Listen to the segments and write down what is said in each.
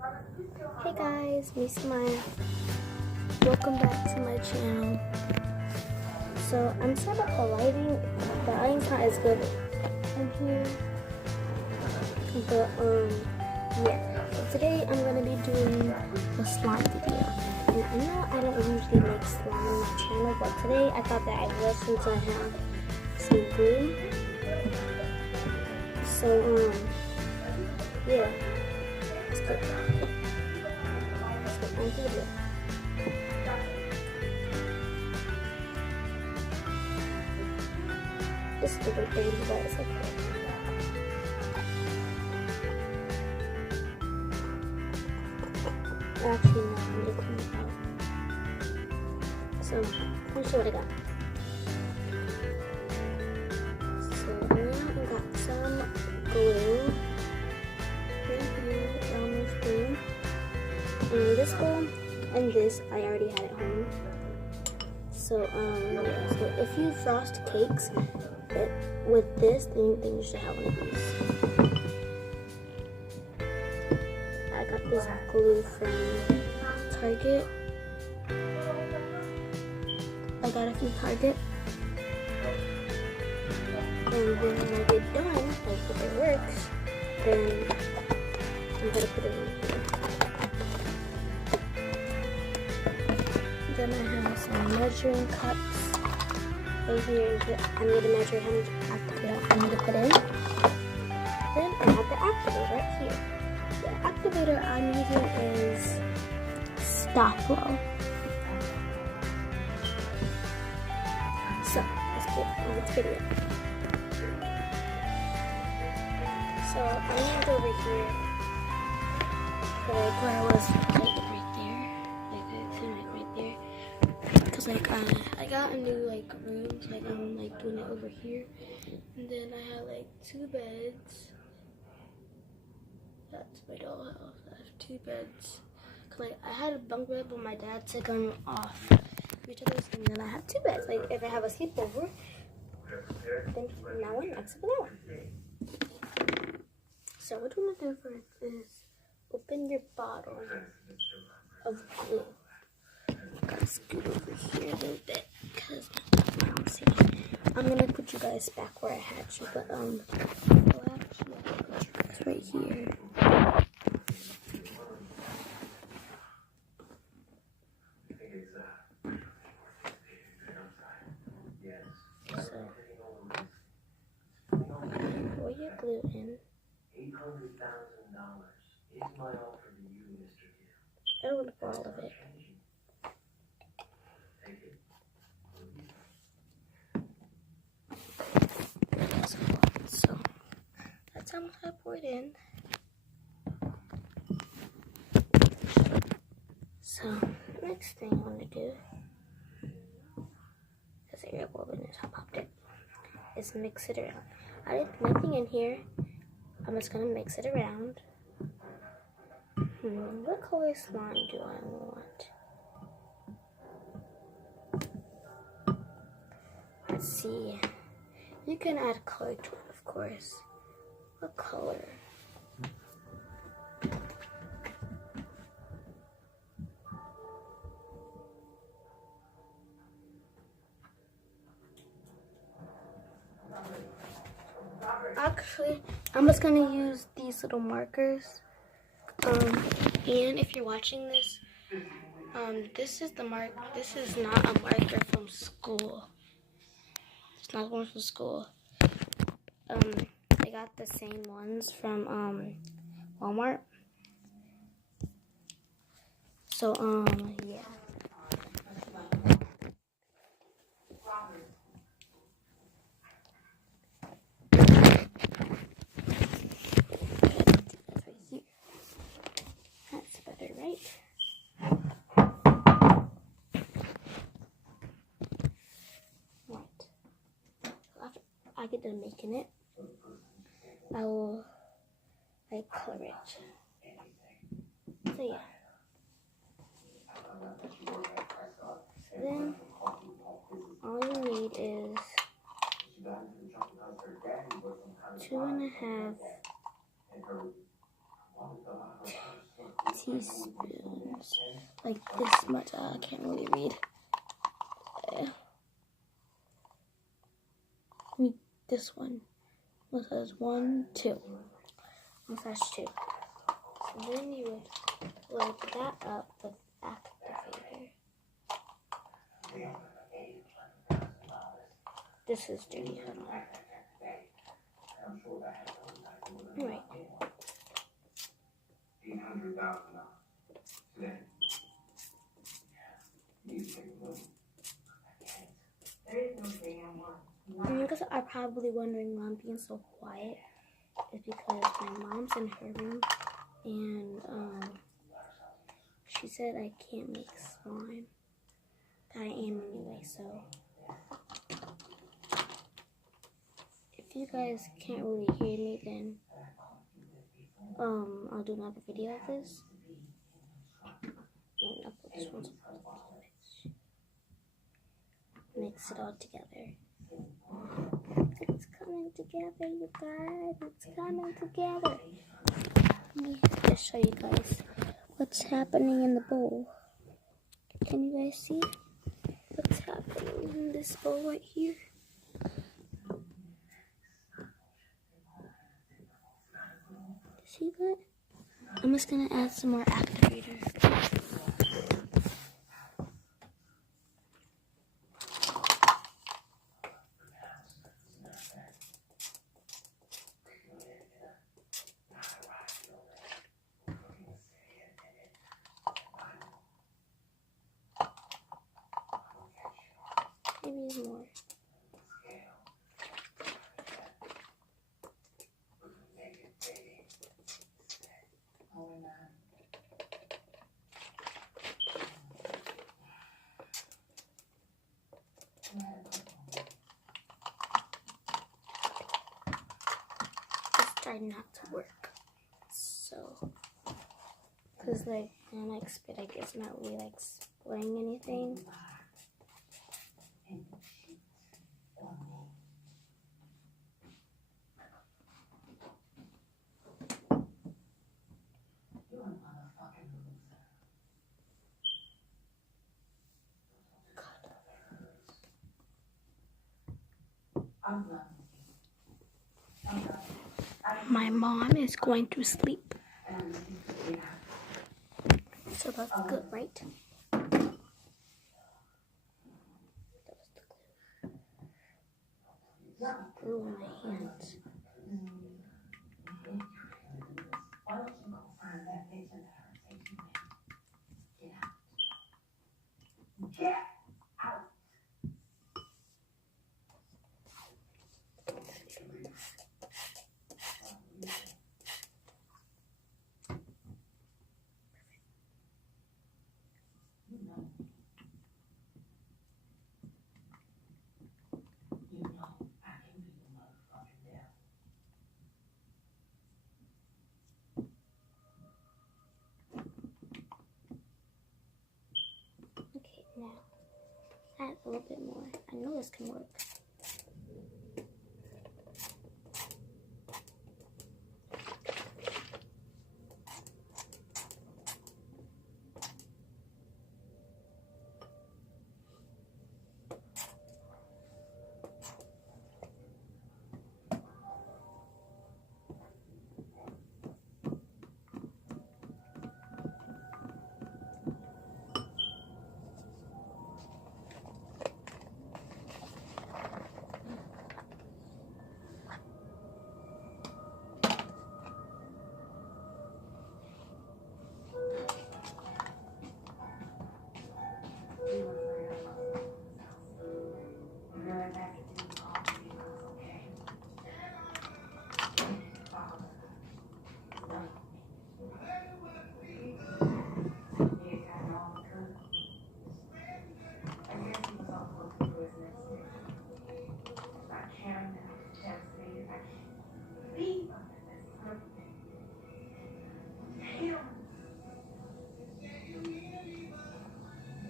Hey guys, me Smile. Welcome back to my channel. So I'm sad about the lighting. The lighting's not as good in here. But yeah. So today I'm gonna be doing a slime video. And I know I don't usually make slime on my channel, but today I thought that I would since I have some glue. So yeah. Let's go. Video. This is the good thing, but it's okay. Actually, no, I'm gonna clean it out. So, let me show what I got. So, I got some glue. Right here, almost glue. And this glue and this I already had at home. So so if you frost cakes with this, then you should have one of these. I got this glue from Target. I got it from Target. And then when I get done, like if it works, then I'm gonna put it in here. Then I have some measuring cups right here. I need to measure how much activator I need to put in. Then I have the activator right here. The activator I'm using is Stop-Lo. So let's get on this video. So I'm gonna go over here, like where I was, like right there, right there. Cause like I got a new like room, so like I'm like doing it over here, and then I had like 2 beds. That's my dollhouse. I have 2 beds. Cause like I had a bunk bed, but my dad took them off each other's, and then I have 2 beds. Like if I have a sleepover, then that one next to that one. So what you want to do first is open your bottle of glue. Gotta scoot over here a little bit because I'm gonna put you guys back where I had you, but well, actually I'll put you guys right here. So pour your glue in. $800,000 is my offer to you, Mr. Gill. I would pour all of it. So that's how much I poured in. So next thing I want to do, because I got open it, I popped it, is mix it around. I didn't put nothing in here. I'm just gonna mix it around. What color slime do I want? Let's see. You can add color to it, of course. What color? Actually, I'm just gonna use these little markers. And if you're watching this, this is not a marker from school. It's not one from school. I got the same ones from Walmart. So yeah. That's better, right? Right. After I get done making it, I will color it. So yeah. So then all you need is 2.5 teaspoons. Like this much. I can't really read. This one. It says 1, 2. 1/2. So then you would load that up with activator. This is dirty. Hold on. Right. You guys are probably wondering why I'm being so quiet. It's because my mom's in her room and she said I can't make slime. That I am anyway, so if you guys can't really hear me, then I'll do another video of this. And I'll put this one to mix it all together. It's coming together, you guys. It's coming together. Let me just show you guys what's happening in the bowl. Can you guys see what's happening in this bowl right here? See that? I'm just gonna add some more activator. Maybe more. It's trying not to work. So, because like when I spit, I guess I'm not really like spraying anything. My mom is going to sleep. So that's good, right? That was the glue. Glue on my hands. Okay, now add a little bit more. I know this can work.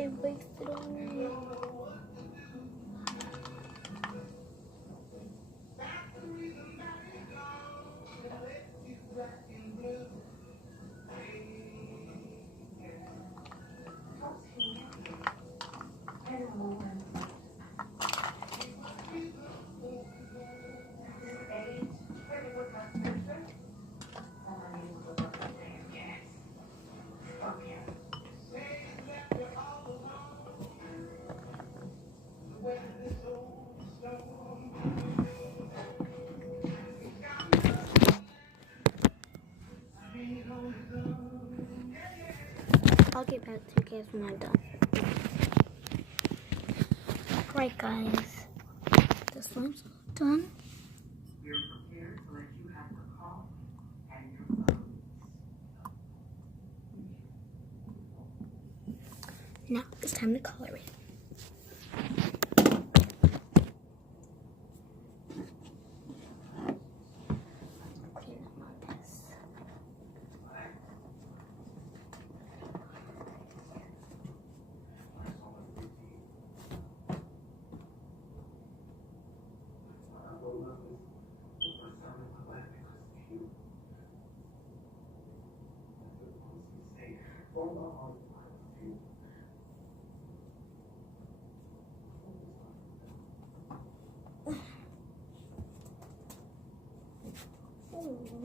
It wasted on me. I'll get back to you guys when I'm done. Right, guys. The slime's all done. We're prepared to let you have your call and your phone. Now it's time to color it.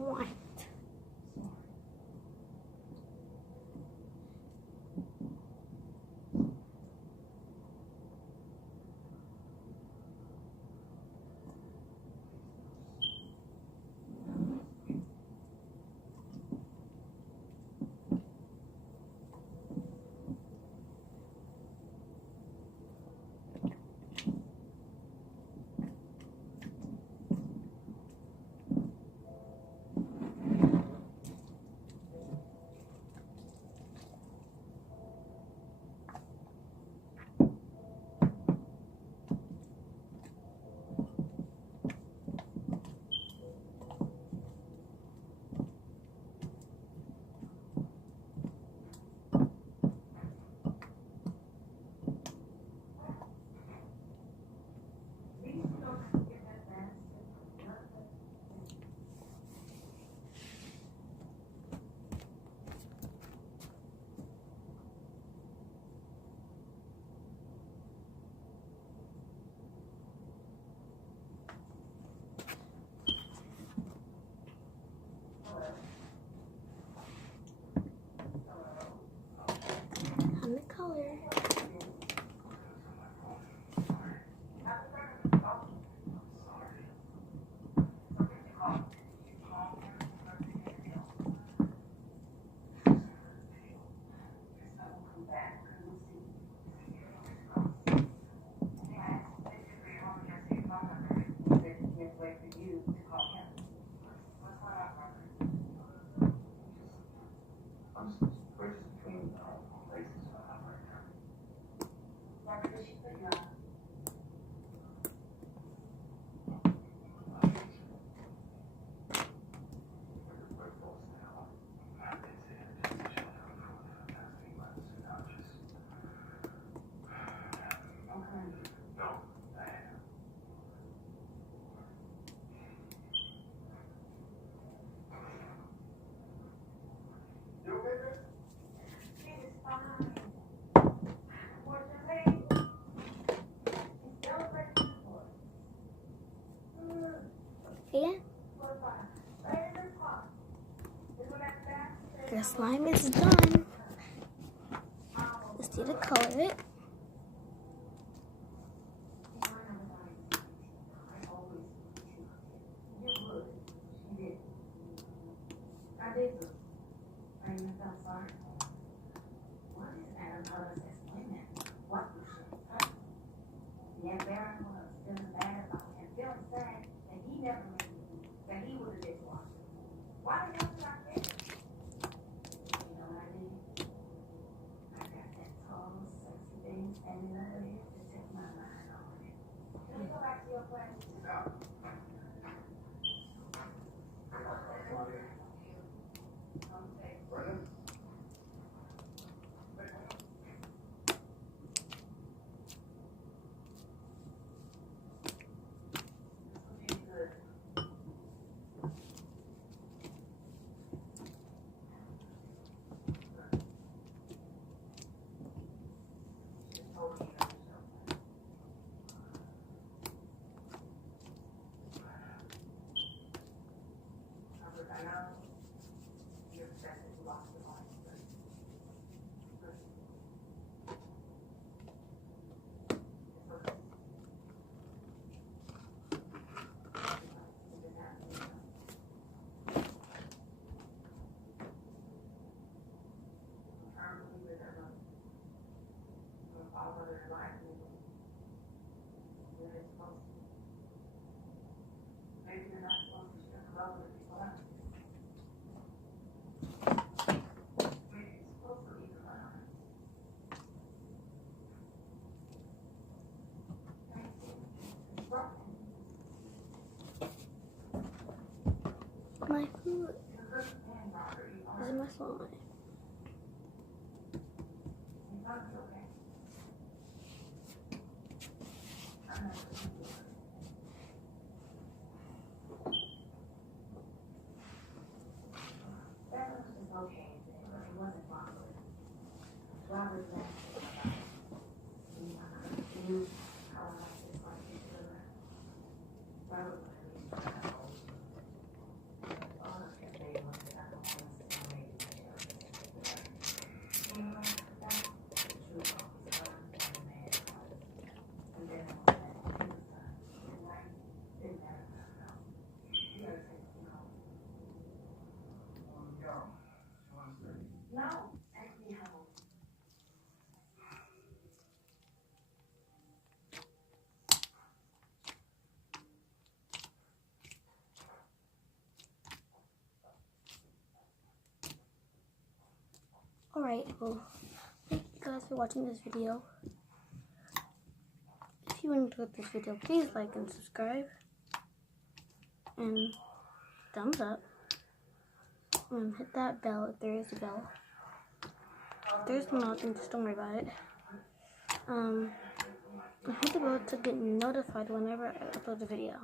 What? On the color. Yeah. The slime is done. Let's see the color it. My food is in my slime. Alright, well, thank you guys for watching this video. If you enjoyed this video, please like and subscribe. And thumbs up. And hit that bell if there is a bell. If there's not, then just don't worry about it. And hit the bell to get notified whenever I upload a video.